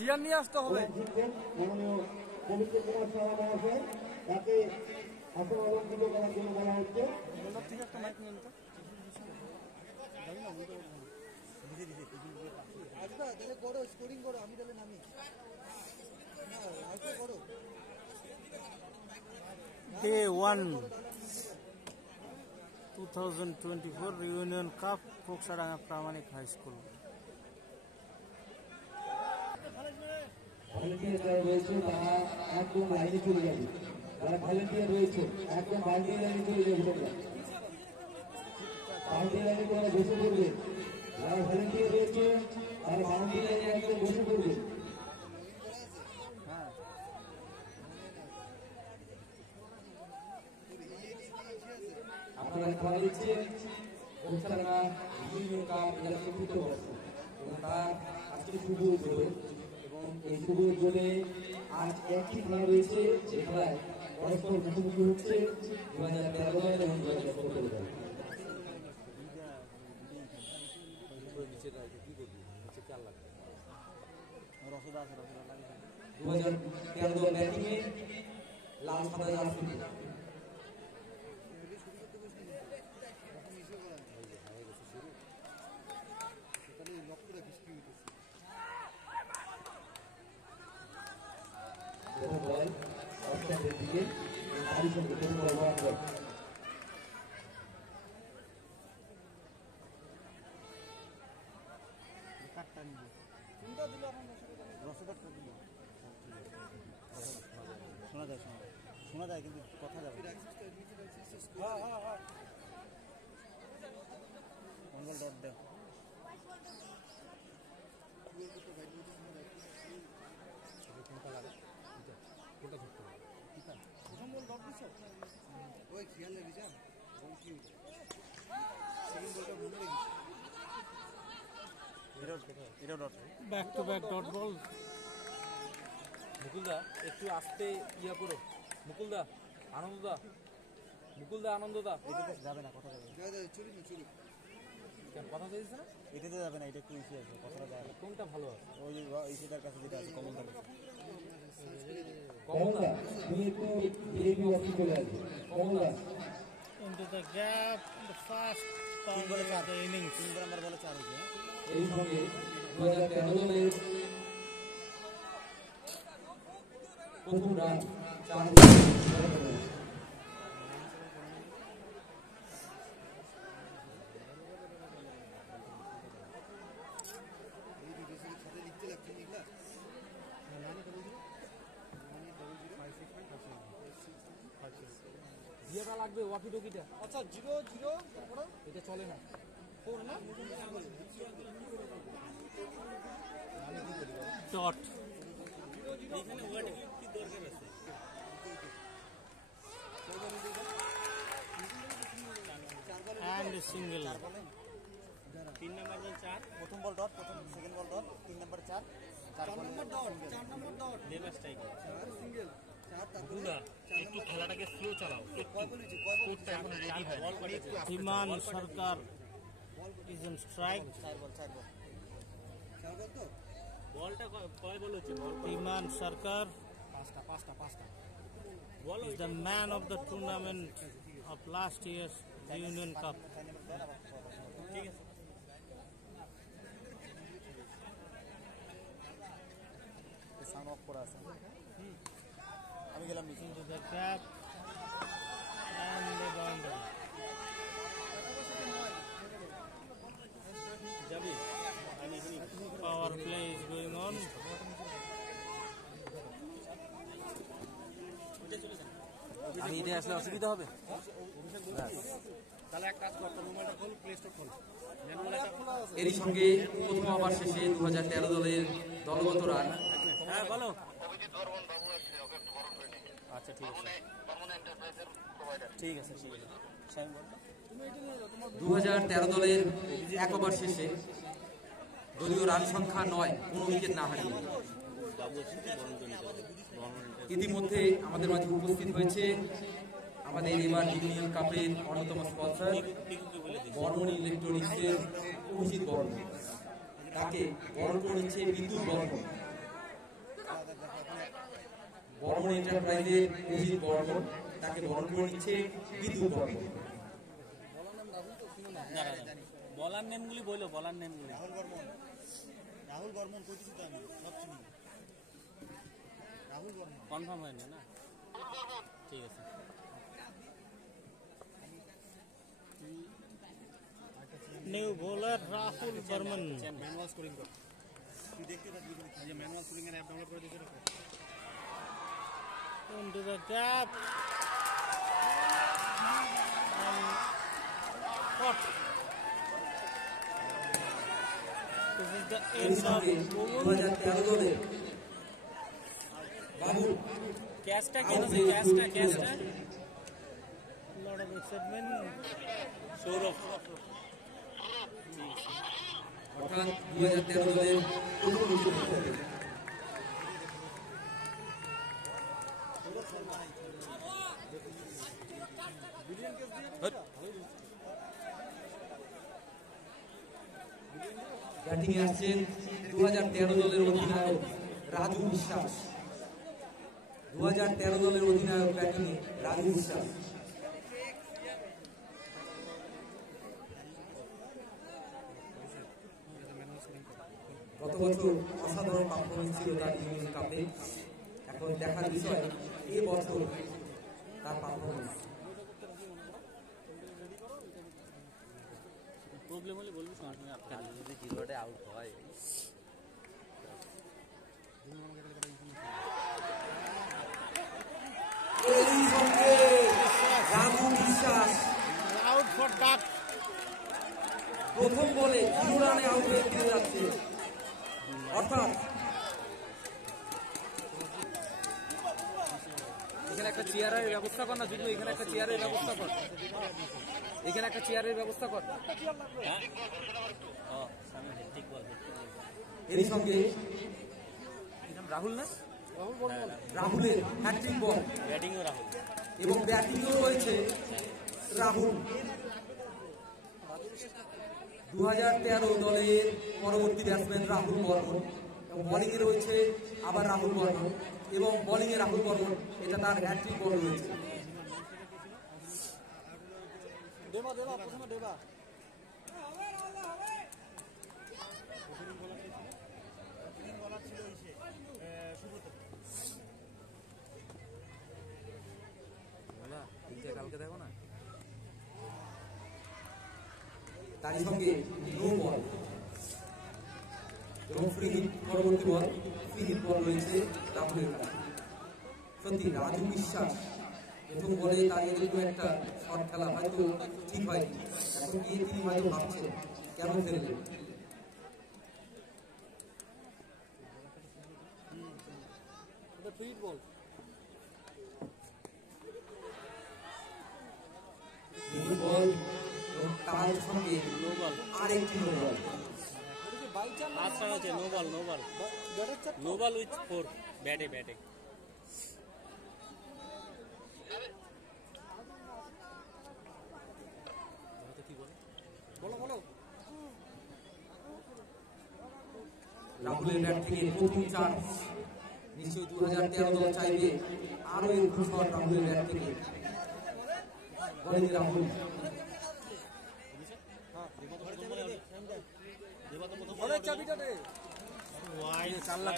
Chair নিয়ে আসতে হবে। পবিত্র কুমার সাহা মহাশয় তাকে আসন অলঙ্কৃত করার জন্য বলা হচ্ছে। ঠিক একটা মাইক নিন তো। Day 1 2024 Reunion Cup Koksaranga Pramanik High School. Volunteer রয়েছে তারা একদম লাইনে চলে যাবে। যারা ভলেন্টিয়ার রয়েছে একদম বাউন্ডারি লাইনে চলে যাবে। বাউন্ডারি লাইনে তোমরা বসে পড়বে। যারা ভলেন্টিয়ার রয়েছে তারা বাউন্ডারি লাইনে একদম বসে পড়বে। আপনারা খেলা দিচ্ছেন কোকসারাঙ্গা ইউনিয়ন কাপ ইলেকশন বর্ষ এবং তার আজকে শুভ উদ্বোধন। এবং এই শুভ উদ্বোধনে আজ একটি খেলা রয়েছে যে খেলায় পরস্পর মুখোমুখি হচ্ছে 2013 দল এবং 2017 দল। 2013 দল ব্যাটিংয়ে লাল সাদা জার্সি শোনা যায় কিন্তু কথা যাবে। মঙ্গল ডট দেও। Back to back dot ball. মুকুলদা একটু আস্তে ইয়া করো। মুকুলদা আনন্দদা, মুকুলদা আনন্দদা, এটাতে যাবে না, কথা যাবে। কেন কথা চাইছে না? এটাতে যাবে না, এটা একটু ইসে আছে, কথাটা যায় না। কোনটা ভালো আছে? ওই যে ইসেটার কাছে যেটা আছে, কমলদার কাছে। কমলদা তুমি একটু ভিআইপি অফিসে চলে আসবে। কমলদা into the gap, the fast power of the innings. 3 নম্বর বলে 4 হয়েছে। এই সঙ্গে 2013 দলের প্রথম রান 4 ইয়েটা লাগবে ওয়াকি টকিটা। আচ্ছা 0-0 এটা চলে না। 4 না ডট। এখানে ওয়ার্ড কি দরকার আছে? and single 3 নম্বর বল 4, প্রথম বল ডট, প্রথম সেকেন্ড বল ডট, 3 নম্বর 4, 4 number dot, 4 number dot, labour strike 4 single 4। তারপরে একটু খেলাটাকে স্লো চালাও। কয় বলেছি কোডটা এখন রেডি হয়। Himan Sarkar is on strike. 4 ball তো বলটা কয় বল হচ্ছে? হিমান সরকার 5টা ball is the man of the tournament of last year's union cup. ঠিক আছে, সাউন্ড অফ করা আছে। আমি গেলাম নিচে। Into the gap and the boundary. যাবি power play is going on. আমি এটা আসলে অসুবিধা হবে? তাহলে এক কাজ কর, মোবাইলটা খোল, প্লে স্টোর খোল। এরই সঙ্গে প্রথম ওভার শেষে 2013 দলের দলগত রান। হ্যাঁ বলো। আচ্ছা ঠিক আছে, ঠিক আছে। 2013 দলের এক ওভার শেষে দলীয় রান সংখ্যা 9, কোনো উইকেট না হারিয়ে ইতিমধ্যে আমাদের মাঝে উপস্থিত হয়েছে আমাদের এবার ইউনিয়ন কাপের অন্যতম স্পন্সর বর্মন ইলেকট্রনিক্সের অভিজিৎ বর্মন। তাকে বরণ করেছে বিদ্যুৎ বর্মন। বর্মন এন্টারপ্রাইজের অজিত বর্মন, তাকে বরণ করে নিচ্ছে বিদ্যুৎ বর্মন। বলার নেমগুলি বললো, বলার নেমগুলি। রাহুল বর্মন কইতেছি তো আমি, সব চিনি। রাহুল বর্মন কনফার্ম হয়নি না? ঠিক আছে। New bowler Rahul Barman. Manual scoring কর, তুই দেখতে পাবি যে ম্যানুয়াল স্কোরিং এর অ্যাপ ডাউনলোড করে দিতে রাখো। Into the gap. And caught. This is the end of over. 2013 দলের Babul Casta can say casta. Lot of excitement. Saurav. অর্থাৎ 2013 দলের প্রথম উইকেট হবে। ব্যাটিং আসছেন 2013 দলের অধিনায়ক রাজু বিশ্বাস। 2013 দলের অধিনায়ক ব্যাটিং রাজু বিশ্বাস। গত বছর অসাধারণ পারফরমেন্স ছিল তার ইউনিয়ন কাপে। এখন দেখার বিষয় এই বছর তার পারফরমেন্স। প্রবলেম হলে বলবি, সঙ্গে সঙ্গে আপনি যদি জিরোতে আউট হয় এই সঙ্গে রাজু বিশ্বাস আউট ফর ডাক। প্রথম বলে 0 রানে আউট হয়ে ফিরে যাচ্ছে। অর্থাৎ এখানে একটা চেয়ারের ব্যবস্থা কর না, যুগ্ম এখানে একটা চেয়ারের ব্যবস্থা কর, এখানে একটা চেয়ারের ব্যবস্থা কর। হ্যাঁ ও সামনে ঠিক বল। এর সঙ্গে রাহুল না, রাহুলের হ্যাট্রিক বল ব্যাটিংও রাহুল। এবং ব্যাটিংও রয়েছে রাহুল। 2013 দলের পরবর্তী ব্যাটসম্যান রাহুল বর্মন, এবং বোলিংয়ে রয়েছে আবার রাহুল বর্মন, এবং বোলিংয়ে রাহুল বর্মন, এটা তার হ্যাট্রিক বল রয়েছে। দেবা দেবা প্রথমে দেবা বলার ছিল ইসে সুব্রত। কালকে দেখো না, তারই সঙ্গে নো বল এবং ফ্রি হিট, পরবর্তী বল ফ্রি হিট বল রয়েছে রাহুলের কাছে। সত্যি রাজু বিশ্বাস প্রথম বলে তার এরকম একটা শট খেলা হয়তো ঠিক হয়নি। এখন গিয়ে তিনি হয়তো ভাবছেন কেন খেললেন। ফ্রি বল নো বল এবং তার সঙ্গে নো বল। আরেকটি নো বল। পাঁচ রান হচ্ছে। No ball, no ball, no ball with 4 ব্যাটে ব্যাটে। বলো বলো। রাহুলের ব্যাট থেকে প্রথম চান্স। নিশ্চয়ই 2013 দল চাইবে আরো এরকম শট রাহুলের ব্যাট থেকে। বলেন রাহুল চাবিটা দে। ওয়াইড 4 লাখ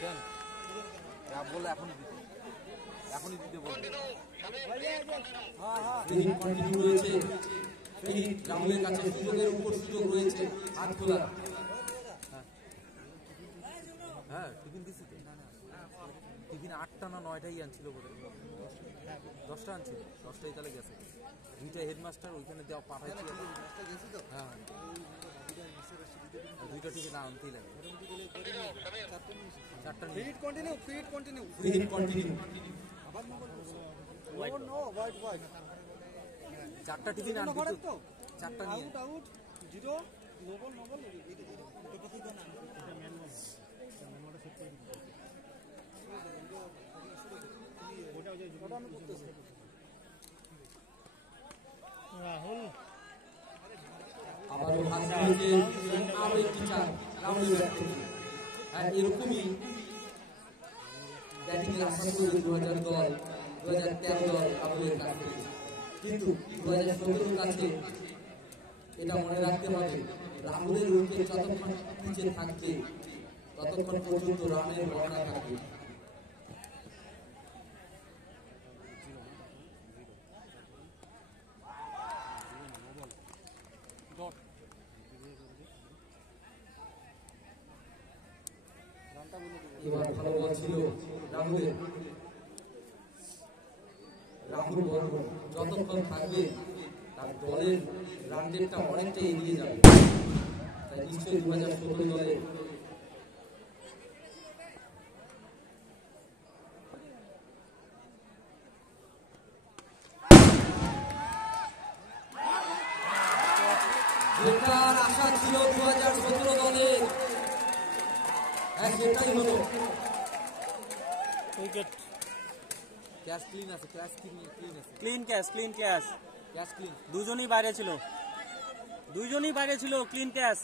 কেন বলে এখনই দিতে বলবে। ফিল্ডিং কন্টিনিউ রয়েছে। ফিল্ডিং রাহুলের কাছে সুযোগের উপর সুযোগ রয়েছে হাত খোলা। হ্যাঁ টিফিন দিছি তো, টিফিন 8টা না 9টাই আনছিল বলে, 10টা আনছিল, 10টাই তাহলে গেছে। 2টা হেডমাস্টার ওইখানে দেওয়া পাঠাইছিল। হ্যাঁ 2টা টিফিন আনতেই লাগে। 4টা নিয়ে fit continue, fit continue. Fielding continue. No no white white. 4টা টিফিন আনবি তো, 4টা নিয়ে out out zero. No ball no ball. Rahul আবারও হাত দিয়েছে এবং আরো একটি চার রাহুলের ব্যাট থেকে। আর এরকমই ব্যাটিং আশা করবে 2000 দল 2013 দল রাহুলের কাছ থেকে, কিন্তু 2017 কাছে এটা মনে রাখতে হবে, রাহুলের উইকেট যতক্ষণ পিচে থাকবে ততক্ষণ পর্যন্ত রানের বন্যা থাকবে। এবার ভালো বল ছিল রাহুলের। রাহুল বর্মন যতক্ষণ থাকবে তার দলের রান রেটটা অনেকটা এগিয়ে যাবে, তাই নিশ্চয়ই 2017 দলে যেটার আশা ছিল 2017 দলের, সেটাই হলো। উইকেট ক্যাশ ক্লিন আছে, ক্যাশ ক্লিন আছে, clean catch, clean catch. Cash clean. দুজনই বাইরে ছিল, দুজনই বাইরে ছিল, ক্লিন ক্যাচ।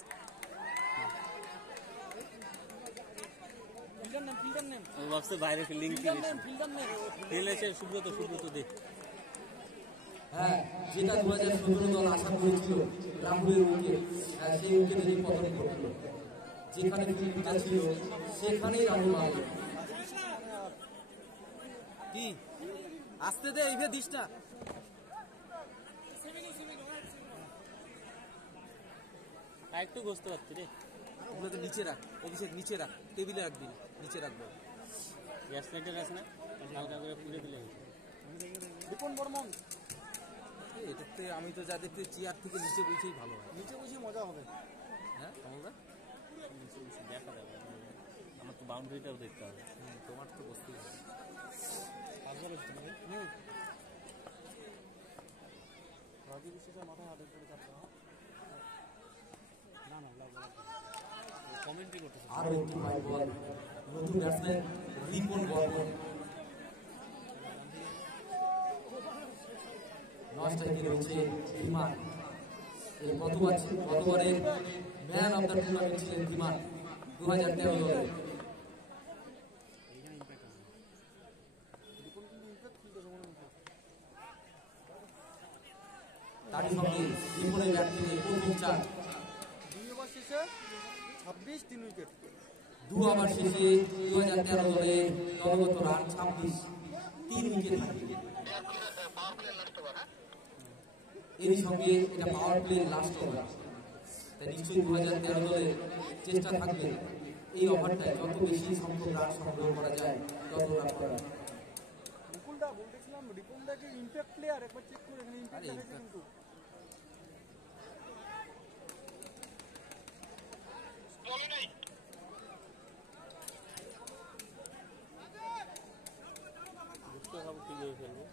ও ভাবছে বাইরে ফিল্ডিং ফিল্ডেছে সুব্রত, সুব্রত দেখ। হ্যাঁ, যেটা 2017 দল আশা করেছিল রাহুলের উইকেট, সেই উইকেটেরই পতন ঘটল। যেখানে ফিল্ডটা ছিল সেখানেই রাহুল মারল। কি আসতে দে, এইভাবে দিস না। একটু বসতে পারছি রে। ওগুলোতে নিচে রাখ, অভিষেক নিচে রাখ, টেবিলে রাখবি না, নিচে রাখবো। গ্যাস লাইটার আছে না, হালকা করে পুড়ে দিলে হয়েছে। রিপন বর্মন এটাতে আমি তো যা দেখতে চেয়ার থেকে নিচে বসেই ভালো হয়। নিচে বসে মজা হবে। হ্যাঁ কমলদা, নিচে নিচে দেখা যাবে, আমার তো বাউন্ডারিটাও দেখতে হবে। তোমার তো বসতেই হবে। রাজু বিশ্বাসের মাথায় হাত করে চাপতে হবে। না না কমেন্ট্রি করতেছে। আরো একটি হাই বল, নতুন ব্যাটসম্যান রিপন বর্মন। 9 স্ট্রাইকে রয়েছে ধীমান। এই গতবারের ম্যান অফ দ্য টুর্নামেন্ট ছিলেন ধীমান 2013 দলে। তারই সঙ্গে রিপনের ব্যাট থেকে প্রথম চার। 2 ওভার শেষে 26 3 উইকেট। 2 ওভার শেষে 2013 দলে দলগত রান 26, 3 উইকেট থাকে। এরই সঙ্গে এটা পাওয়ার প্লে লাস্ট ওভার, তাই নিশ্চয়ই 2013 দলের চেষ্টা থাকবে এই ওভারটায় যত বেশি সংখ্যক রান সংগ্রহ করা যায় তত রান করা। মুকুলদা বলতেছিলাম রিপন দাকে ইম্প্যাক্ট প্লেয়ার, একবার চেক করে এখানে ইম্প্যাক্ট আরে আছে কিন্তু। বুঝতে হবে কীভাবে ফেলবো।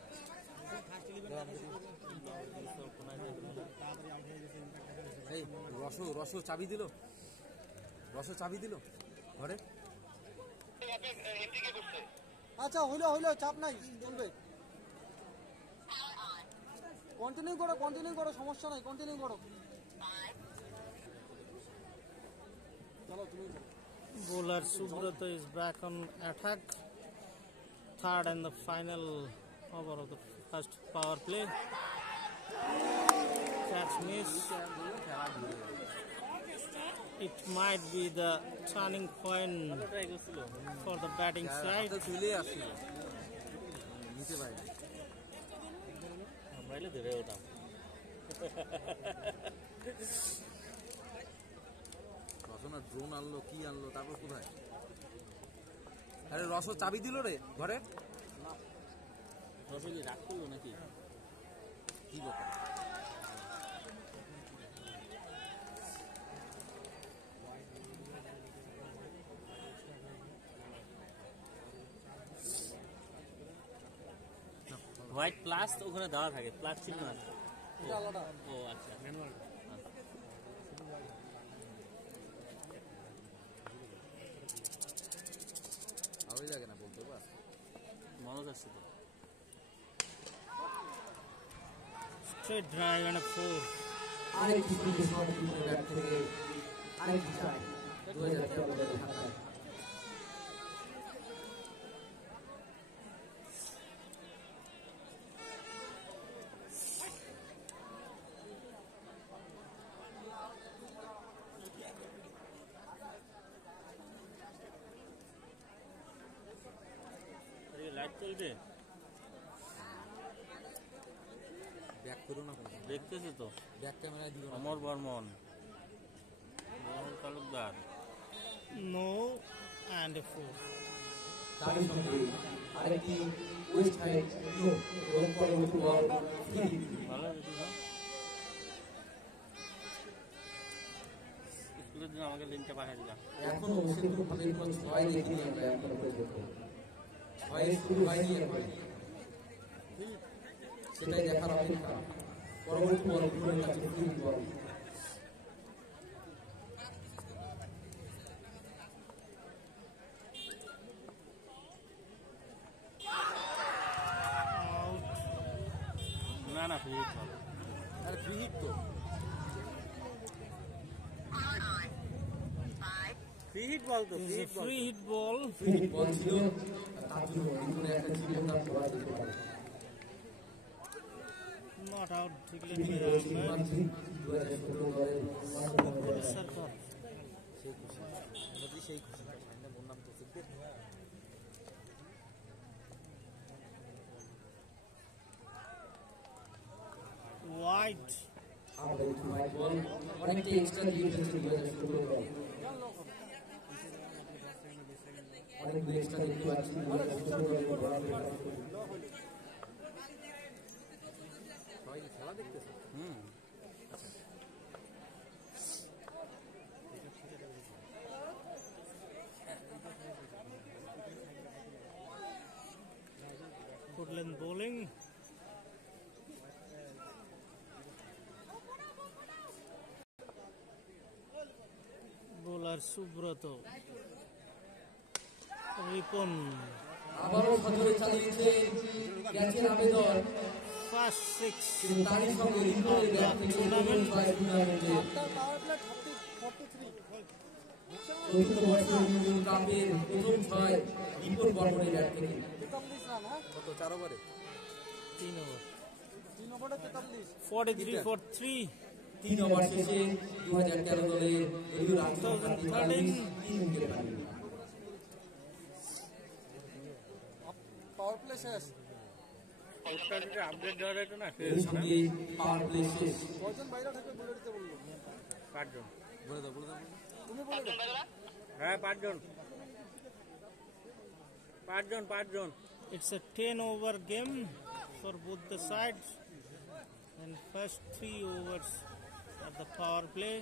এই রস চাবি দিল, চাবি দিল ঘরে। আচ্ছা হইলো চাপ নাই, চলবে। কন্টিনিউ করো, সমস্যা নাই, কন্টিনিউ করো। চলো তুমি Bowler Subrata is back on attack. Third and the final over of the first power play. Catch miss. It might be the turning point for the batting side. চলে আসছিল নিচে বাইরে। আমরা এলে ধরে ওঠাম। রসনা ড্রোন আনলো, কি আনলো, তারপর কোথায়? আরে রস চাবি দিল রে ঘরে। রসলি রাগ করলো নাকি? কি ব্যাপার? হোয়াইট প্লাস ওখানে দেওয়া থাকে, প্লাস চিহ্ন আছে। এটা আলাদা। ও আচ্ছা, ম্যানুয়াল। ভালোই লাগে না বলতে পার, মজা আসছে তো। Straight drive and 4। আরেকটি ব্যাট থেকে আরেকটি চার 2013 দলের ঢাকায়। চলছে ব্যাক করো না দেখতেছে তো ব্যাক ক্যামেরায় দিও না অমর বর্মন মোহন তালুকদার নো অ্যান্ড 4 তার সঙ্গে আরেকটি ওয়েস্ট হাইট নো এবং পরবর্তী বল ফ্রি। ভালো হয়েছে না স্কুলের দিন আমাকে লিঙ্কটা পাঠিয়ে দিলাম এখনো সেরকম ভাবে কোনো ছয় দেখিনি আমরা এখনো পর্যন্ত, ছয় শুরু হয়নি এখন, সেটাই দেখার অপেক্ষা। পরবর্তী বল পুরোনো কাছে ফ্রি বল। না না ফ্রি হিট বল আরে ফ্রি হিট তো ফ্রি হিট বল তো free hit ball free ball ছিল, তার জন্য এখানে একটা জীবনদান করা যেতে পারে। Not out declare free bye ball umpire 2017 দলের সরকার। সেই খুশি এমনি সেই খুশি সামনে বললাম তো সিদ্ধের ওয়াইড আমাদের একটু হোয়াইট বল, অনেকটা এক্সট্রা দিয়ে ফেলছে 2017 দল, অনেকগুলো এক্সট্রা দেখতে পাচ্ছি 2017 দলের বল। সবাই কি খেলা দেখতেছে হুম করলেন বোলিং বোলার সুব্রত রিপন আবারও সজোরে চালিয়েছে ক্যাচের আবেদন, ফার্স্ট 6 কিন্তু তারই সঙ্গে রিপনের ব্যাট থেকে টুর্নামেন্টে চতুর্থ বর্ষের ইউনিয়ন কাপের প্রথম ছয় রিপন বর্মনের ব্যাট থেকে। কত 4 ওভারে 3 ওভার 43 ফর 3 3 ওভার শেষে 2013 দলের দলীয় রান সংখ্যা 43, 3 উইকেট হারিয়ে। আপডেট দেওয়া যেত না এর সঙ্গে পাওয়ার প্লে শেষ। পাঁচজন বলে দাও হ্যাঁ পাঁচজন পাঁচজন পাঁচজন It's a 10 over game for both the sides and first 3 overs at the power play.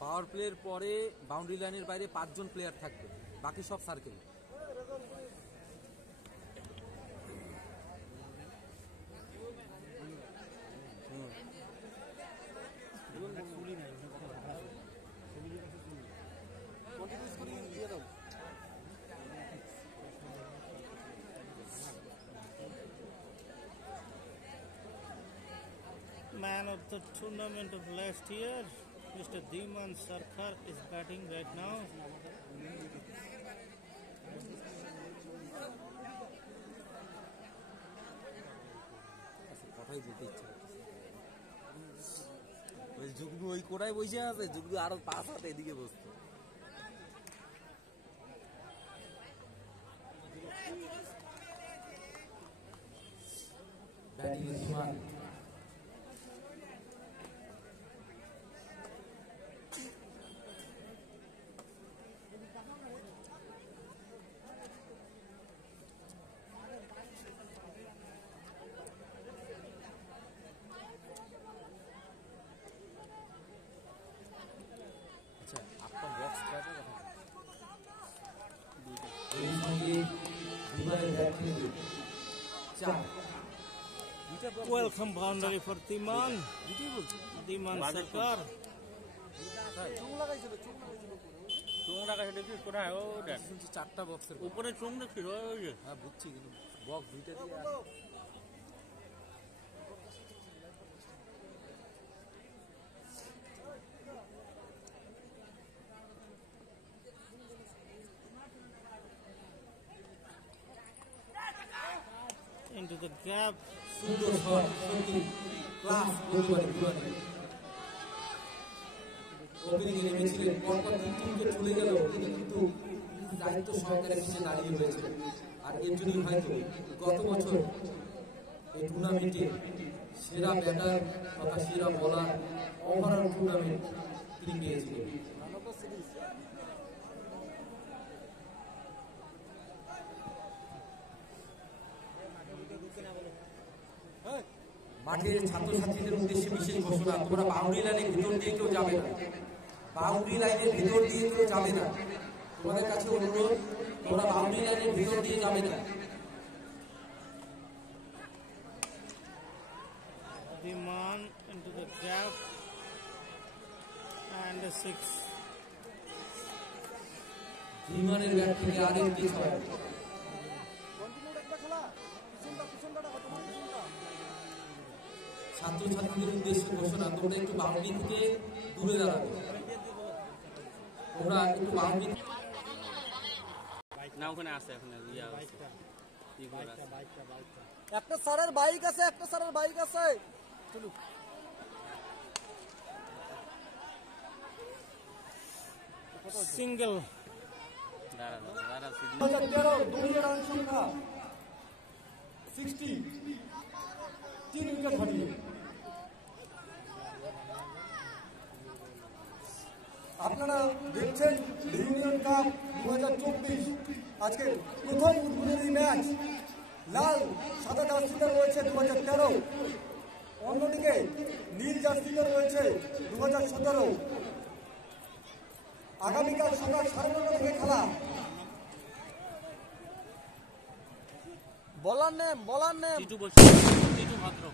পাওয়ার প্লের পরে বাউন্ডারি লাইনের বাইরে 5 জন প্লেয়ার থাকবে, বাকি সব circle. Man of the tournament of last year, Mr. Dhiman Sarkar is batting right now. কথাই বলতে ইচ্ছে ওই যুগনু ওই কোটায় বসে আছে, যুগনু আরো 5 হাত এদিকে বসতো। ব্যাটিং ধীমান, আচ্ছা আপনার বক্স কয়টা কথা এর সঙ্গে ধীমানের ব্যাট থেকে 4। দুইটা box Welcome boundary for Dhiman. দুটোই বলছি Dhiman Bajar Sarkar. তাই চুং রাখা দেখছিস কোথায় ও দেখ শুনছি 4টা বক্সের কথা। উপরে চুং দেখছিস ওই যে হ্যাঁ বুঝছি, কিন্তু বক্স দুইটা দিয়ে Into the gap. সুন্দর শট, সত্যি ক্লাস বলতে পারে ধীমানের। ওপেনিং এ নেমেছিলেন, পরপর 3 উইকেট চলে গেল, তিনি কিন্তু দায়িত্ব সহকারে সে দাঁড়িয়ে রয়েছে। আর এর জন্য হয়তো গত বছর এই টুর্নামেন্টে সেরা ব্যাটার তথা সেরা বোলার ওভারঅল টুর্নামেন্ট তিনি পেয়েছিলেন। মাঠের ছাত্রছাত্রীদের উদ্দেশ্যে বিশেষ ঘোষণা, তোমরা বাউন্ডারি লাইনের ভিতর দিয়ে কেউ যাবে না, বাউন্ডারি লাইনের ভিতর দিয়ে কেউ যাবে না, তোমাদের কাছে অনুরোধ, তোমরা বাউন্ডারি লাইনের ভিতর দিয়ে যাবে না। The man into the gap and a 6. বিমানের ব্যাট থেকে আরেকটি ছয়। ছাত্রছাত্রীদের উদ্দেশ্যে ঘোষণা, তোমরা একটু বাউন্ডারি থেকে দূরে দাঁড়াবে, তোমরা একটু বাউন্ডারি না ওখানে আছে এখন একটা স্যারের বাইক আছে, একটা স্যারের বাইক আছে। Single. আপনারা দেখছেন ইউনিয়ন কাপ 2024 আজকে প্রথম উদ্বোধনী ম্যাচ। লাল সাদা জার্সিতে রয়েছে 2013, অন্যদিকে নীল জার্সিতে রয়েছে 2017। আগামীকাল সকাল 9:30 থেকে খেলা। বলার নেম টিটু বলছে, টিটু ভদ্র,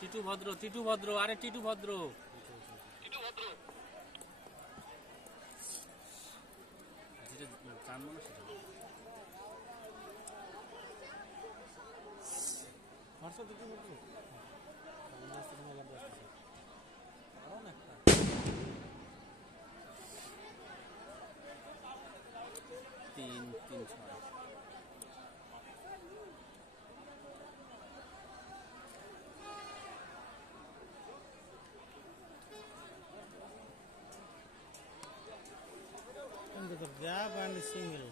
টিটু ভদ্র, টিটু ভদ্র, আরে টিটু ভদ্র, জানবো না সেটা। তিন 6 Into the gap and a single.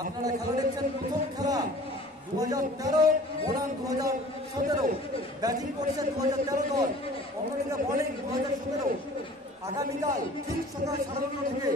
আপনারা খেলা দেখছেন প্রথম খেলা 2013 বনাম 2017। ব্যাটিং করছে 2013 দল, অন্যদিকে বোলিং 2017। আগামীকাল ঠিক সকাল 9:30 থেকে